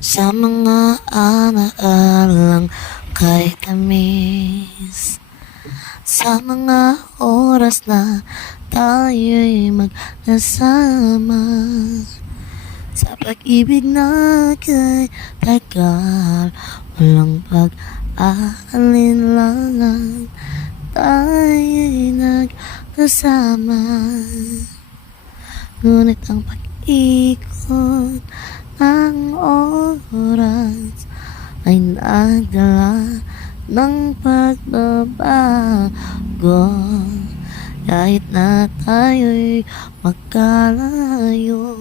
Sa mga alaalang kay tamis, sa mga oras na tayo'y magkasama, sa pag-ibig na kay tagal, walang pag-aalinlangan, tayo'y nagkasama. Ngunit ang pag-ikot ng oras ay nagdala ng pagbabago. Kahit na tayo'y magkalayo,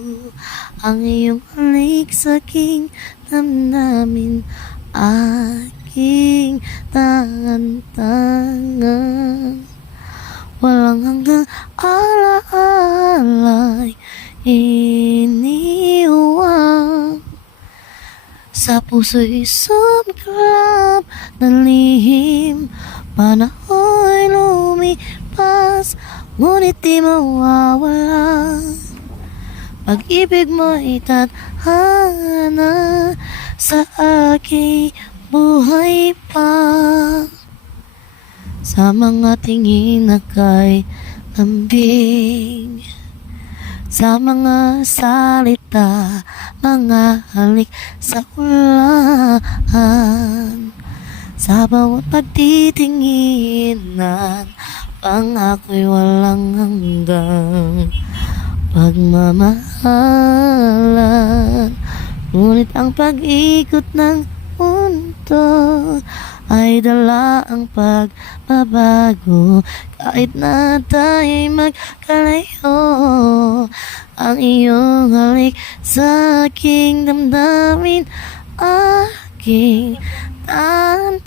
ang iyong halik sa aking damdamin, aking tangan-tangan. Walang hanggang alaala'y iniwan, sa puso'y sumiklab ng lihim. Panahon'y lumipas, ngunit di mawawala. Pag-ibig mo'y tadhana, sa aking buhay pa. Sa mga tingin na kay lambing, sa mga salita, mga halik sa ulan, sa bawat pagtitinginan, pangako'y walang hanggang pagmamahalan. Ngunit ang pag-ikot ng mundo ay dala ang pagbabago. Kahit na tayo'y magkalayo, ang iyong halik sa aking damdamin, aking tantangan.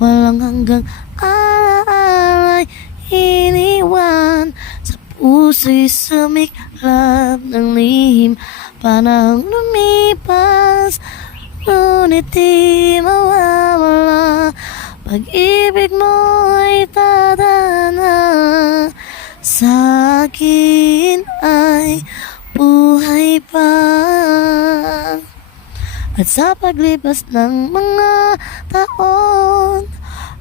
Walang hanggang alaala'y iniwan, sa puso'y sumiklab ng lihim. Panahong lumipas, ngunit di mawawala. Pag-ibig mo'y tadhana, sa akin ay buhay pa. At sa paglipas ng mga taon,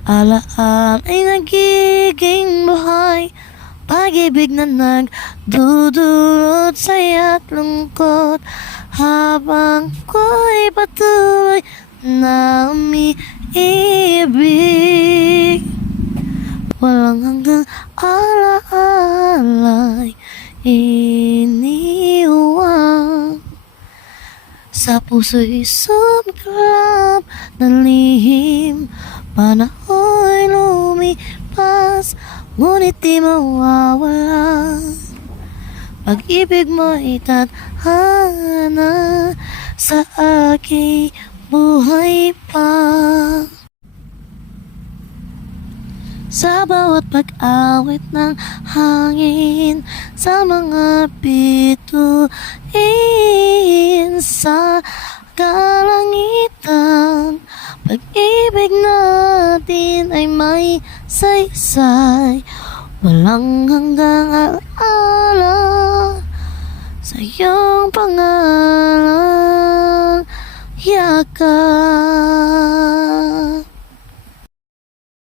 alaala ay nagiging buhay. Pag-ibig na nagdudulot saya't lungkot, habang ko'y patuloy na umiibig. Walang hanggang alaala'y iniwan, sa puso'y sumiklab ng lihim. Panahon'y lumipas, ngunit di mawawala. Pag-ibig mo'y tadhana, sa aking buhay pa. Sa bawat pag-awit ng hangin, sa mga bituin sa kalangitan, pag-ibig natin ay may saysay. Walang hanggang alaala, sa iyong pangalan, yakap.